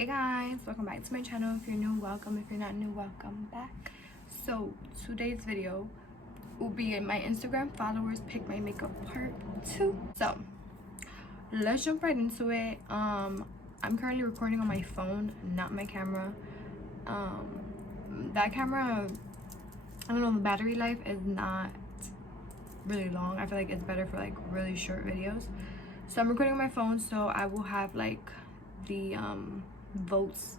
Hey guys, welcome back to my channel. If you're new, welcome. If you're not new, welcome back. So today's video will be in my Instagram followers pick my makeup part 2. So let's jump right into it. I'm currently recording on my phone, not my camera. That camera, I don't know, the battery life is not really long. I feel like it's better for like really short videos. So I'm recording on my phone, so I will have like the votes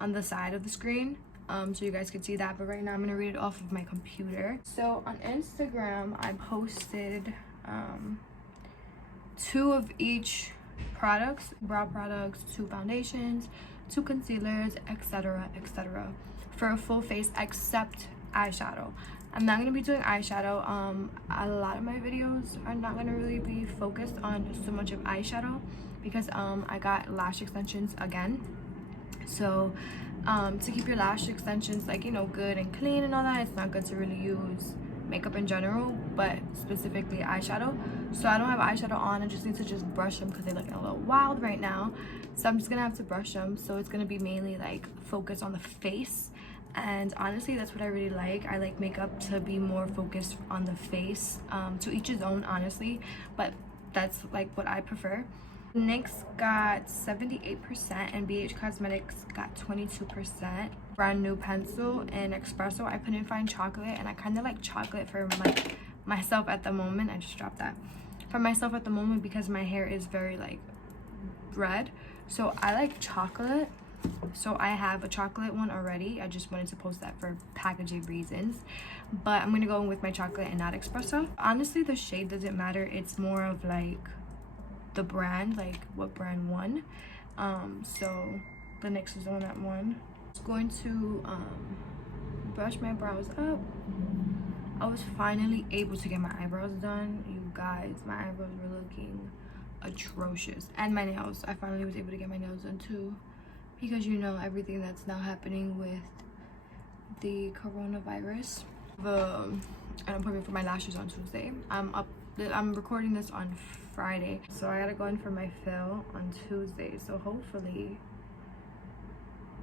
on the side of the screen so you guys can see that, but right now I'm gonna read it off of my computer. So on Instagram I posted 2 of each products, brow products, 2 foundations, 2 concealers, etc, for a full face except eyeshadow. I'm not gonna be doing eyeshadow. A lot of my videos are not gonna really be focused on so much of eyeshadow because I got lash extensions again. So to keep your lash extensions like, you know, good and clean and all that, it's not good to really use makeup in general, but specifically eyeshadow. So I don't have eyeshadow on. I just need to just brush them because they're looking a little wild right now, so I'm just gonna have to brush them. So it's gonna be mainly like focused on the face, and honestly that's what I really like. I like makeup to be more focused on the face. To each his own, honestly, but that's like what I prefer. NYX got 78% and BH Cosmetics got 22%. Brand new pencil and espresso. I couldn't find chocolate, and I kind of like chocolate for like myself at the moment. I just dropped that for myself at the moment because my hair is very like red, so I like chocolate. So I have a chocolate one already. I just wanted to post that for packaging reasons, but I'm gonna go in with my chocolate and not espresso. Honestly, the shade doesn't matter. It's more of like the brand, like what brand won. So the NYX is the one that won. Just going to brush my brows up. I was finally able to get my eyebrows done, you guys. My eyebrows were looking atrocious, and my nails. I finally was able to get my nails done too, because you know everything that's now happening with the coronavirus. An appointment for my lashes on Tuesday. I'm recording this on Friday, so I gotta go in for my fill on Tuesday. So hopefully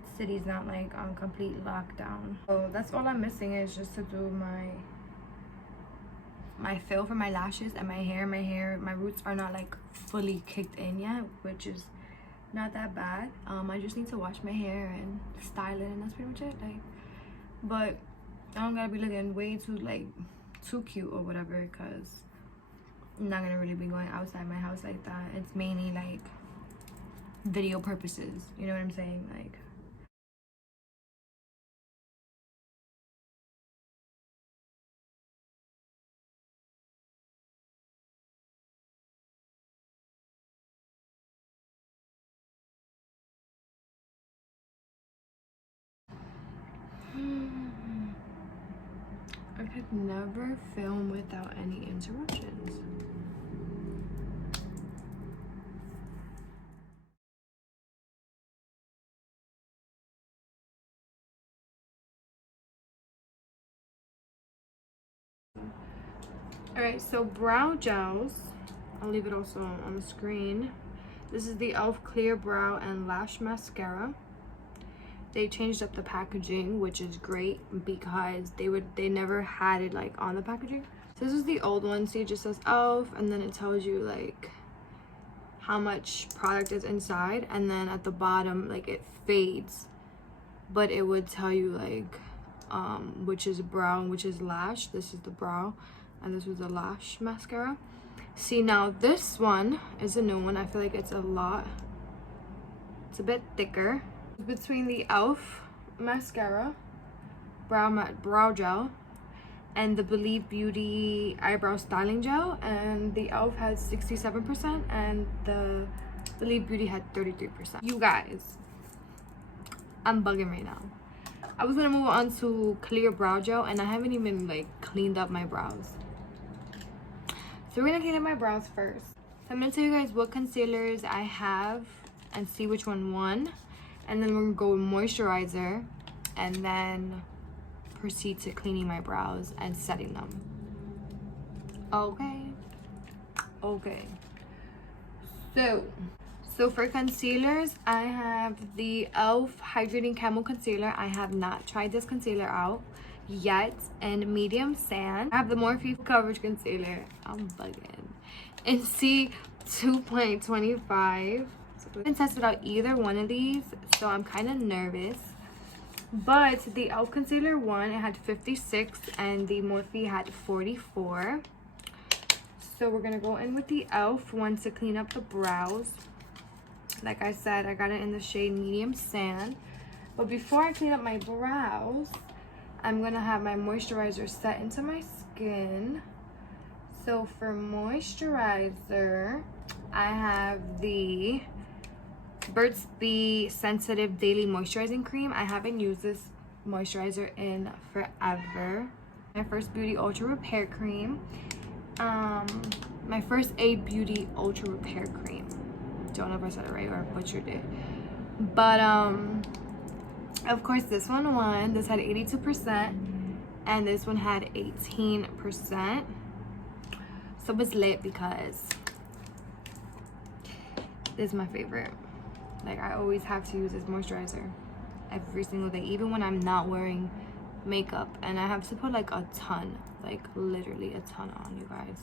the city's not like on complete lockdown. So that's all I'm missing, is just to do my fill for my lashes and my hair. My roots are not like fully kicked in yet, which is not that bad. I just need to wash my hair and style it, and that's pretty much it. Like, but I don't gotta be looking way too cute or whatever, because I'm not gonna really be going outside my house like that. It's mainly like video purposes, you know what I'm saying? Like, I could never film without any interruptions. Alright, so brow gels, I'll leave it also on the screen. This is the e.l.f. Clear Brow and Lash Mascara. They changed up the packaging, which is great because they never had it like on the packaging. So this is the old one. See, it just says e.l.f. and then it tells you like how much product is inside, and then at the bottom like it fades, but it would tell you like which is brow and which is lash. This is the brow and this was the lash mascara. See, now this one is a new one. I feel like it's a bit thicker. Between the e.l.f. mascara, brow gel, and the Believe Beauty eyebrow styling gel, and the e.l.f. had 67% and the Believe Beauty had 33%. You guys, I'm bugging right now. I was gonna move on to clear brow gel, and I haven't even like cleaned up my brows. So we're gonna clean up my brows first. So I'm gonna tell you guys what concealers I have and see which one won, and then we're gonna go with moisturizer, and then proceed to cleaning my brows and setting them. Okay. So for concealers, I have the e.l.f. Hydrating Camo Concealer. I have not tried this concealer out yet. And medium sand. I have the Morphe Coverage Concealer. I'm bugging. And C 2.25. So I haven't tested out either one of these, so I'm kind of nervous. But the e.l.f. concealer one, it had 56 and the Morphe had 44. So we're gonna go in with the e.l.f. one to clean up the brows. Like I said, I got it in the shade medium sand. But before I clean up my brows, I'm gonna have my moisturizer set into my skin. So for moisturizer, I have the Burts Be Sensitive Daily Moisturizing Cream. I haven't used this moisturizer in forever. My first Beauty Ultra Repair Cream. My first A Beauty Ultra Repair Cream. Don't know if I said it right or butchered it. But of course this one won. This had 82% and this one had 18%. So it's lit because this is my favorite. Like, I always have to use this moisturizer every single day, even when I'm not wearing makeup, and I have to put like a ton, like literally a ton on, you guys.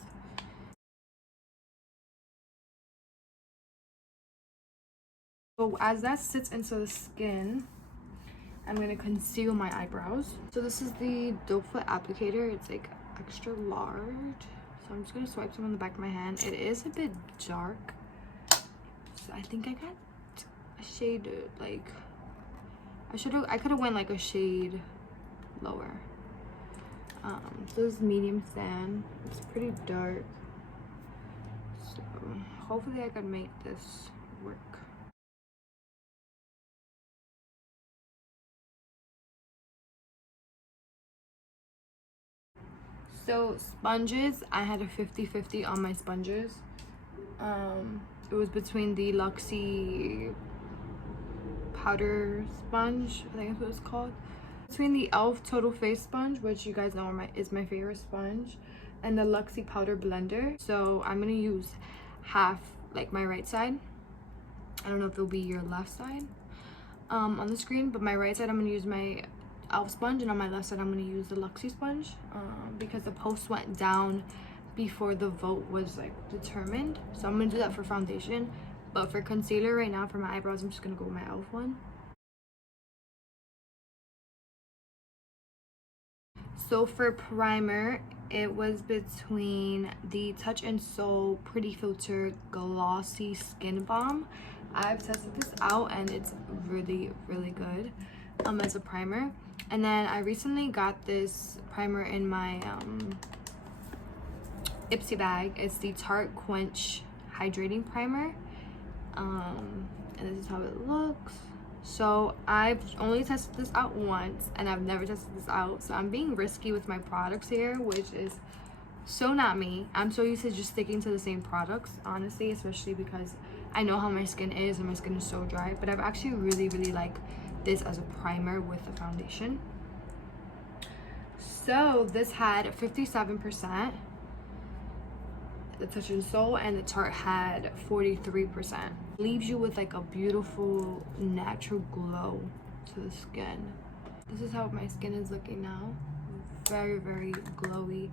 So as that sits into the skin, I'm gonna conceal my eyebrows. So this is the dope foot applicator. It's like extra large. So I'm just gonna swipe some on the back of my hand. It is a bit dark. So I think I got a shade, like, I could have went like a shade lower. So this is medium sand. It's pretty dark. So hopefully I can make this work. So sponges, I had a 50-50 on my sponges. It was between the Luxie powder sponge, I think that's what it's called, between the e.l.f. Total Face Sponge, which you guys know is my favorite sponge, and the Luxie powder blender. So I'm gonna use half, like my right side. I don't know if it'll be your left side on the screen, but my right side I'm gonna use my e.l.f. sponge, and on my left side I'm gonna use the Luxie sponge because the post went down before the vote was like determined. So I'm gonna do that for foundation, but for concealer right now, for my eyebrows, I'm just gonna go with my e.l.f. one. So for primer, it was between the Touch and Soul Pretty Filter Glossy Skin Balm. I've tested this out and it's really good as a primer. And then I recently got this primer in my Ipsy bag. It's the Tarte Quench Hydrating Primer. And this is how it looks. So I've only tested this out once and I've never tested this out, so I'm being risky with my products here, which is so not me. I'm so used to just sticking to the same products, honestly, especially because I know how my skin is and my skin is so dry. But I've actually really like this as a primer with the foundation. So this had 57%, the Touch and Soul, and the Tarte had 43%. Leaves you with like a beautiful natural glow to the skin. This is how my skin is looking now. Very glowy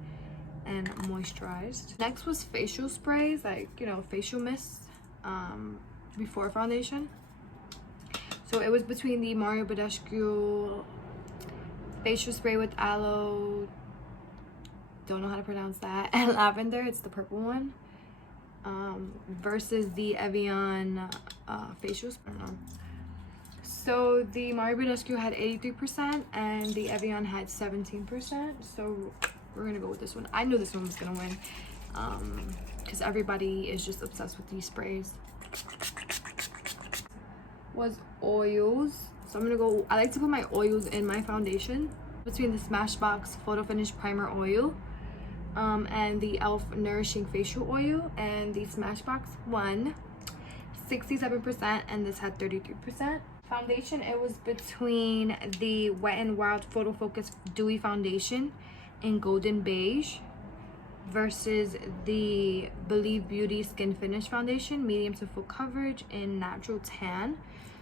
and moisturized. Next was facial sprays, like, you know, facial mist before foundation. So it was between the Badescu facial spray with aloe, don't know how to pronounce that, and lavender, it's the purple one, versus the Evian facial spray. So the Badescu had 83% and the Evian had 17%. So we're gonna go with this one. I knew this one was gonna win because everybody is just obsessed with these sprays. Was oils. So I'm gonna go, I like to put my oils in my foundation, between the Smashbox Photo Finish Primer Oil and the e.l.f. Nourishing Facial Oil, and the Smashbox one 67% and this had 33%. Foundation, it was between the WetNWild Photo Focus Dewy Foundation in Golden Beige versus the Believe Beauty Skin Finish Foundation Medium to Full Coverage in Natural Tan.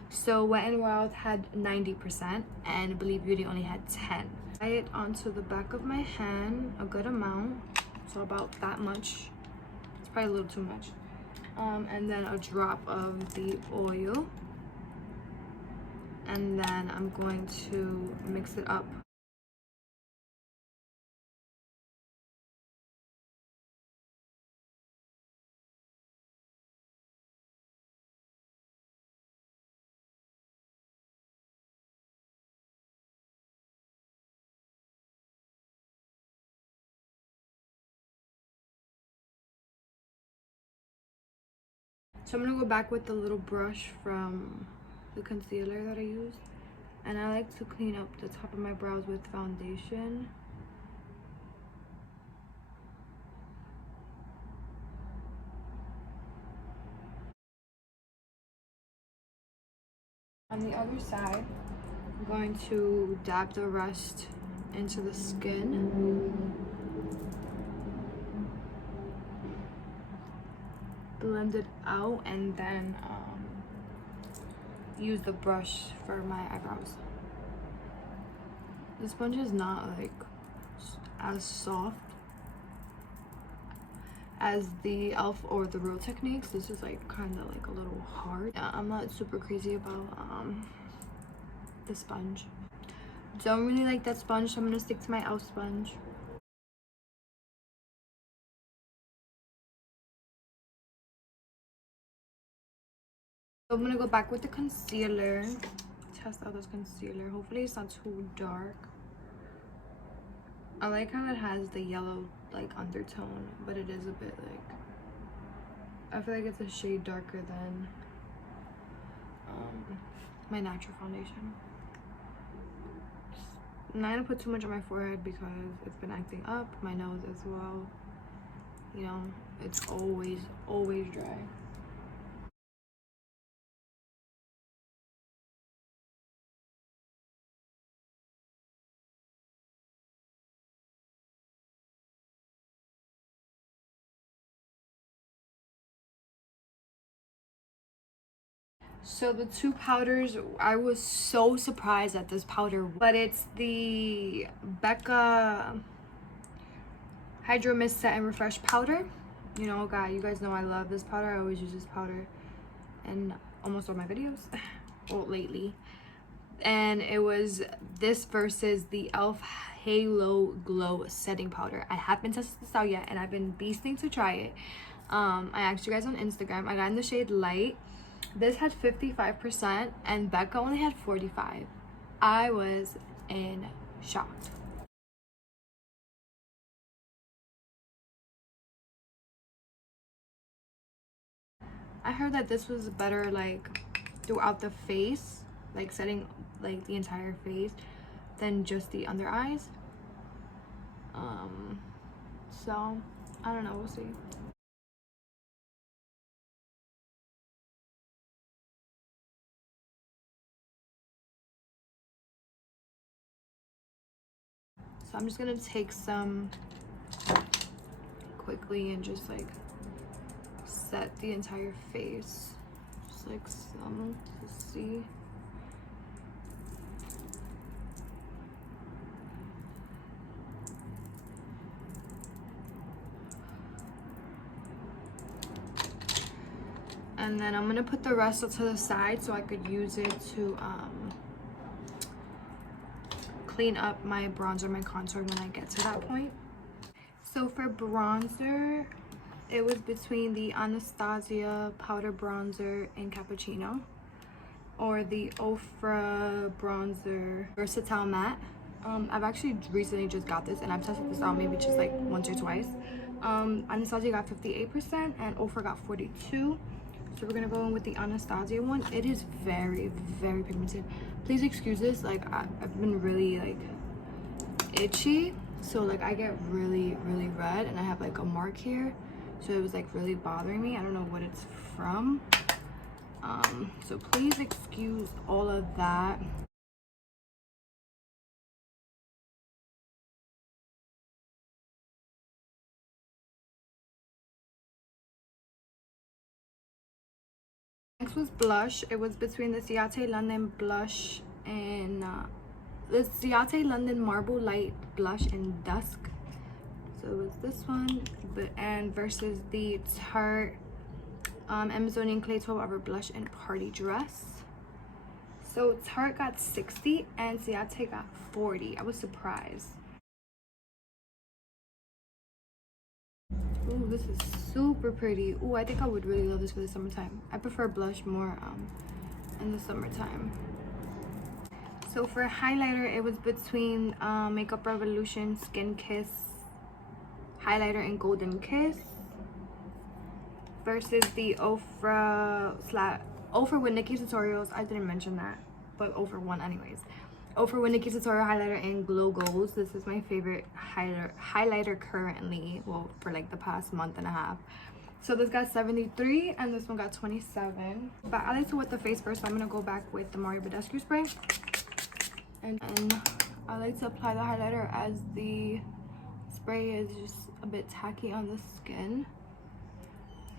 So Wet n Wild had 90% and Believe Beauty only had 10. Apply it onto the back of my hand, a good amount, so about that much. It's probably a little too much. And then a drop of the oil, and then I'm going to mix it up. So I'm gonna go back with the little brush from the concealer that I used, and I like to clean up the top of my brows with foundation. On the other side, I'm going to dab the rest into the skin. Blend it out, and then use the brush for my eyebrows. The sponge is not like as soft as the e.l.f. or the Real Techniques. This is like kind of like a little hard. Yeah, I'm not super crazy about the sponge. Don't really like that sponge, so I'm gonna stick to my e.l.f. sponge. So I'm gonna go back with the concealer, test out this concealer. Hopefully it's not too dark. I like how it has the yellow like undertone, but it is a bit like, I feel like it's a shade darker than my natural foundation. I'm not gonna put too much on my forehead because it's been acting up, my nose as well. You know, it's always dry. So the two powders, I was so surprised at this powder, but it's the Becca Hydro Mist Set and Refresh powder. You know, you guys know I love this powder. I always use this powder in almost all my videos, well, lately. And it was this versus the e.l.f. Halo Glow Setting Powder. I haven't tested this out yet, and I've been beasting to try it. I asked you guys on Instagram. I got in the shade Light. This had 55% and Becca only had 45. I was in shock. I heard that this was better like throughout the face, like setting like the entire face, than just the under eyes. So I don't know, we'll see. So I'm just gonna take some quickly and just like set the entire face, just like some to see. And then I'm gonna put the rest to the side so I could use it to clean up my bronzer, my contour when I get to that point. So for bronzer, it was between the Anastasia powder bronzer in Cappuccino or the Ofra bronzer Versatile Matte. I've actually recently just got this, and I've tested this out maybe just like once or twice. Anastasia got 58% and Ofra got 42%. So we're gonna go in with the Anastasia one. It is very pigmented. Please excuse this, like I've been really like itchy, so like I get really red, and I have like a mark here, so it was like really bothering me. I don't know what it's from, so please excuse all of that. next was blush. It was between the Ciate London blush and the Ciate London Marble Light blush in Dusk. So it was this one, and versus the Tarte Amazonian Clay 12-Hour Blush in Party Dress. So Tarte got 60 and Ciate got 40. I was surprised. Ooh, this is super pretty. Ooh, I think I would really love this for the summertime. I prefer blush more in the summertime. So for highlighter, it was between Makeup Revolution Skin Kiss highlighter in Golden Kiss versus the Ofra with Nikkie Tutorials. I didn't mention that, but Ofra won anyways. Ofra with Nikkie Tutorial highlighter in Glow Goals. This is my favorite highlighter currently, well, for like the past month and a half. So this got 73 and this one got 27. But I like to wet the face first, so I'm gonna go back with the Mario Badescu spray. And I like to apply the highlighter as the spray is just a bit tacky on the skin,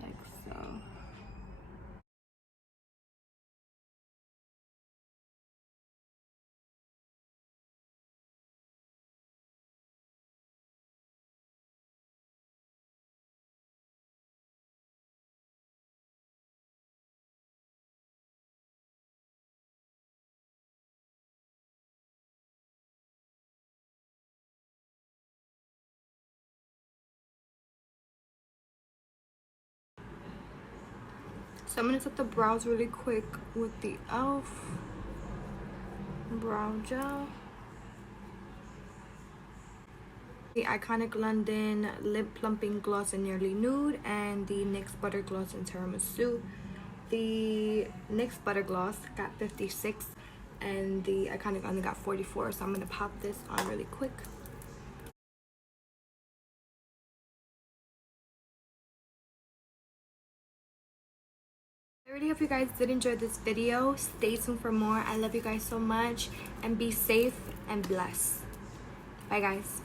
like so. So I'm gonna set the brows really quick with the e.l.f. brow gel, the Iconic London Lip Plumping Gloss in Nearly Nude, and the NYX Butter Gloss in Tiramisu. The NYX Butter Gloss got 56 and the Iconic London got 44. So I'm gonna pop this on really quick. I really hope you guys did enjoy this video. Stay tuned for more. I love you guys so much, and be safe and blessed. Bye guys.